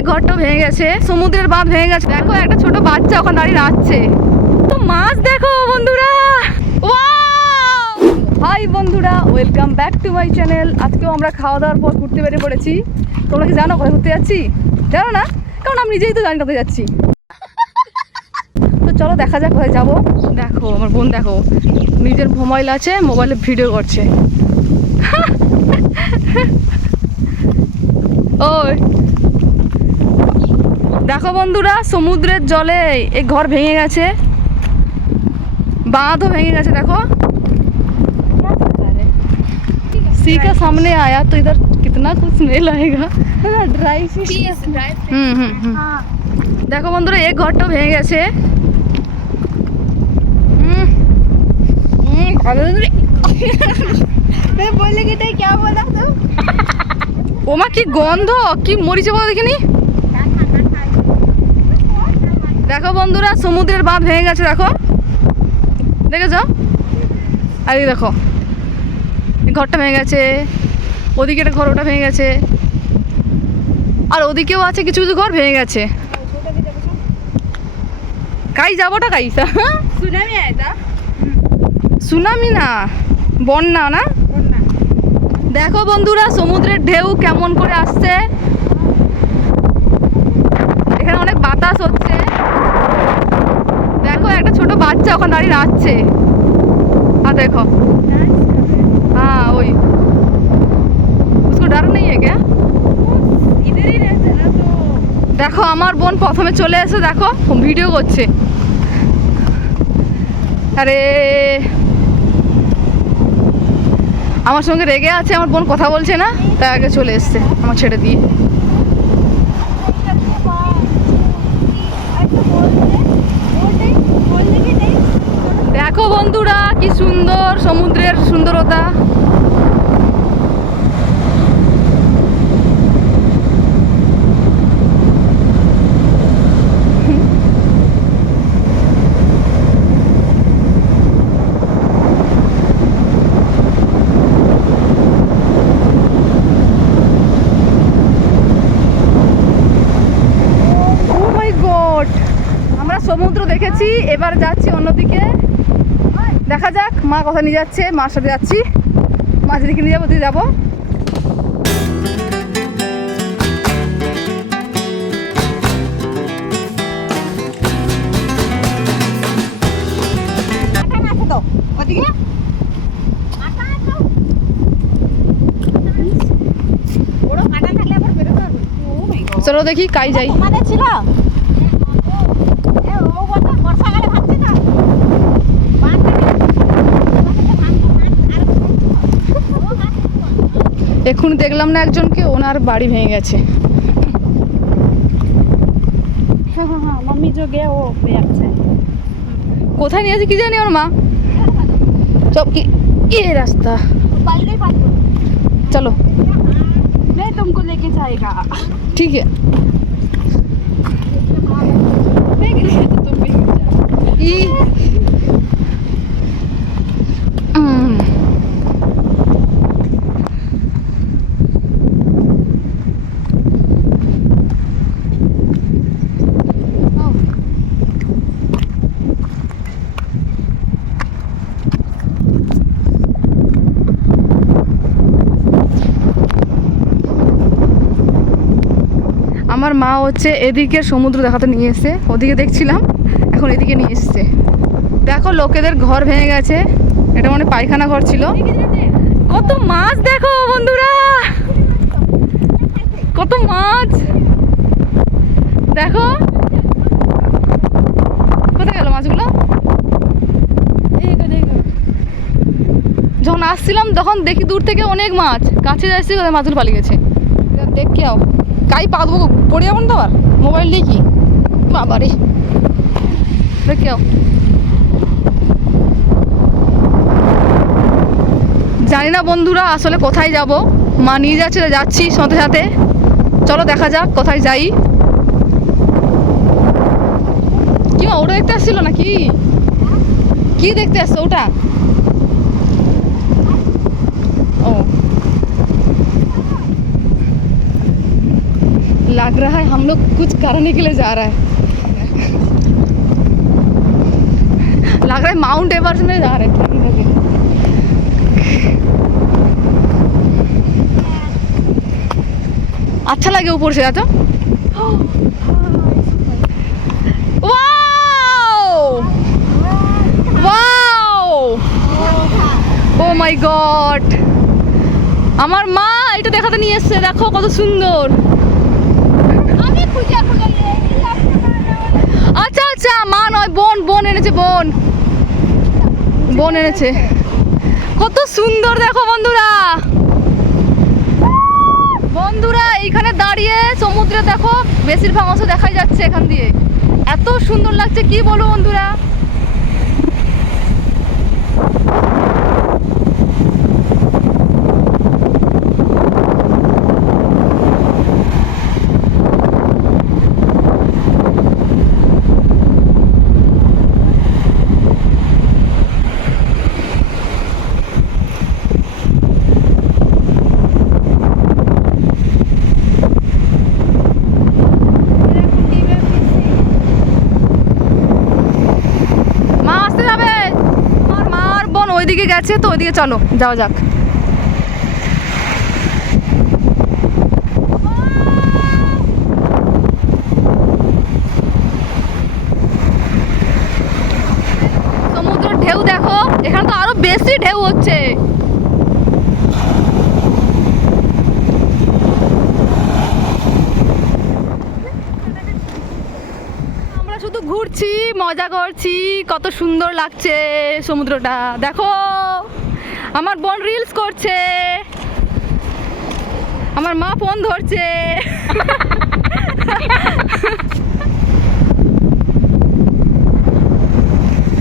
এই ঘরটা ভেঙে গেছে, সমুদ্রের বাঁধ ভেঙে গেছে। দেখো একটা ছোট বাচ্চা ওখানে দাঁড়িয়ে নাচছে। তো মাছ দেখো বন্ধুরা, হাই বন্ধুরা, welcome back to my channel. আজকেও আমরা খাওয়া দাওয়ার পর ঘুরতে বেরিয়ে পড়েছি। তোমরা কি জানো কোথায় ঘুরতে যাচ্ছি? জানো না, কারণ আমি নিজেই তো জানি কোথায় যাচ্ছি। তো চলো দেখা যাক কোথায় যাবো। দেখো আমার বোন, দেখো নিজের মোবাইল আছে, মোবাইলে ভিডিও করছে। ওই দেখো বন্ধুরা, সমুদ্রের জলে এই ঘর ভেঙে গেছে, বাঁধও ভেঙে গেছে। দেখো सी का सामने आया तो इधर कितना कुछ स्मेल आएगा। Dry fish. देखो बंधुरा एक घरटा भेঙে গেছে। मैं बोले कि क्या बोला तो ওমা কি গন্ধ, কি মরিচে বলো দেখিনি। দেখো বন্ধুরা সমুদ্রের বাঁধ ভেঙে গেছে। দেখো দেখেছো, আর এই দেখো ঘরটা ভেঙে গেছে, ওদিকে একটা ঘর ওটা ভেঙে গেছে, আর ওদিকেও আছে কিছু কিছু ঘর ভেঙে গেছে। কাই যাবোটা কাইসা सुनामी आया था। সুনামি না, বন্যা না। দেখো বন্ধুরা সমুদ্রের ঢেউ কেমন করে আসছে, এখানে অনেক বাতাস হচ্ছে। দেখো একটা ছোট বাচ্চা ওখানে দাঁড়িয়ে নাচছে। আর দেখো हाँ वही, उसको डर नहीं है क्या? इधर ही रहता ना तो দেখো আমার বোন প্রথমে চলে এসে দেখো ভিডিও করছে। আরে আমার সঙ্গে রেগে আছে, আমার বোন কথা বলছে না, তাই আগে চলে এসছে আমার ছেড়ে দিয়ে। দেখো বন্ধুরা কি সুন্দর সমুদ্রের সুন্দরতা। আমরা সমুদ্র দেখেছি, এবার যাচ্ছি অন্যদিকে। দেখা যাক মা কোথায় নিয়ে যাচ্ছে, মার সাথে যাচ্ছি। মা যেদিকে নিয়ে যাবো ওদিকে যাবো। চলো দেখি কাই যাই। ছিল এক্ষুনি দেখলাম না একজনকে, ওনার বাড়ি ভেঙে গেছে। हाँ मम्मी जो गया वो अच्छा है। কোথায় নিয়ে আছে কি জানি ওর মা। চপ কি ये रास्ता, चलो नहीं तुमको लेके जाएगा। ठीक है। तुम भी जाओ। ई আমার মা হচ্ছে এদিকে সমুদ্র দেখাতে নিয়ে এসছে, ওদিকে দেখছিলাম, এখন এদিকে নিয়ে এসছে। দেখো লোকেদের ঘর ভেঙে গেছে, এটা মানে পায়খানা ঘর ছিল। কত মাছ দেখো বন্ধুরা, কত মাছ দেখো। কোথায় গেল মাছগুলো? যখন আসছিলাম তখন দেখি দূর থেকে অনেক মাছ, কাছে যাচ্ছি কোথায় মাছগুলো পালিয়ে গেছে। দেখ কে আও কাই পা দেবো, পড়ে যাবো না তো আবার মোবাইল নিয়ে। কি বাবারে, কেউ জানি না বন্ধুরা আসলে কোথায় যাব। মা নিয়ে যাচ্ছে, যাচ্ছি সাথে সাথে। চলো দেখা যাক কোথায় যাই। কি মা ওটা দেখতে আসছিল নাকি? কি দেখতে আসছো ওটা? ও रहा है हम लोग कुछ करने के लिए जा रहा है लग रहा है माउंट एवरेस्ट में जा रहे हैं कहीं ना कहीं अच्छा लगे ऊपर से जाता ও মাই গড আমার মা এটা দেখাতে নিয়ে এসেছে দেখো কত সুন্দর আমি খুঁজে খুঁজে আচ্ছা আচ্ছা মা নয় বোন এনেছে বোন এনেছে কত সুন্দর দেখো বন্ধুরা এইখানে দাঁড়িয়ে সমুদ্রে দেখো বেশিরভাগ অংশ দেখাই যাচ্ছে এখান দিয়ে এত সুন্দর লাগছে কি বলবো বন্ধুরা ওইদিকে গেছে তো ওইদিকে চলো যাওয়া যাক সমুদ্রের ঢেউ দেখো এখানে তো আরো বেশি ঢেউ হচ্ছে আমরা শুধু ঘুরছি মজা করছি কত সুন্দর লাগছে সমুদ্রটা দেখো আমার বোন রিলস করছে আমার মা ফোন ধরছে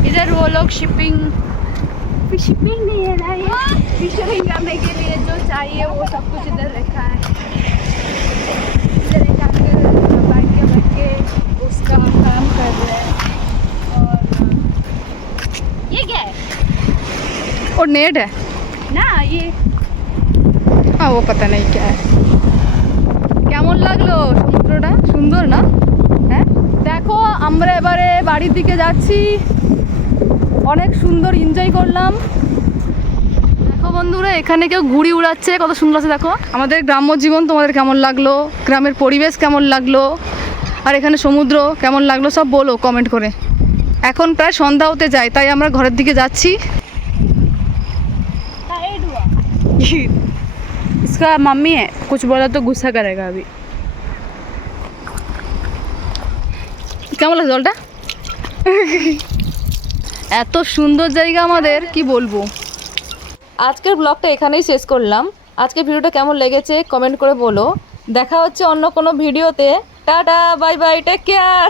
इधर वो लोग शिपिंग नहीं है ना ये फिशरिंग करने के लिए जो चाहिए वो सब कुछ इधर रखा है इधर एक अंकल बैठ के उसका काम कर रहे हैं और ये क्या है और नेट है ना ये हाँ वो पता नहीं क्या है কেমন লাগলো সমুদ্রটা সুন্দর না হ্যাঁ দেখো আমরা এবারে বাড়ির দিকে যাচ্ছি অনেক সুন্দর এনজয় করলাম দেখো বন্ধুরা এখানে কেউ ঘুড়ি উড়াচ্ছে কত সুন্দর আছে দেখো আমাদের গ্রাম্য জীবন তোমাদের কেমন লাগলো গ্রামের পরিবেশ কেমন লাগলো আর এখানে সমুদ্র কেমন লাগলো সব বলো কমেন্ট করে এখন প্রায় সন্ধ্যা হতে যায় তাই আমরা ঘরের দিকে যাচ্ছি इसका मम्मी है कुछ बोला तो गुस्सा करेगा अभी কেমন লাগে জলটা এত সুন্দর জায়গা আমাদের কি বলবো আজকের ব্লগটা এখানেই শেষ করলাম আজকের ভিডিওটা কেমন লেগেছে কমেন্ট করে বলো দেখা হচ্ছে অন্য কোনো ভিডিওতে tata bye bye take care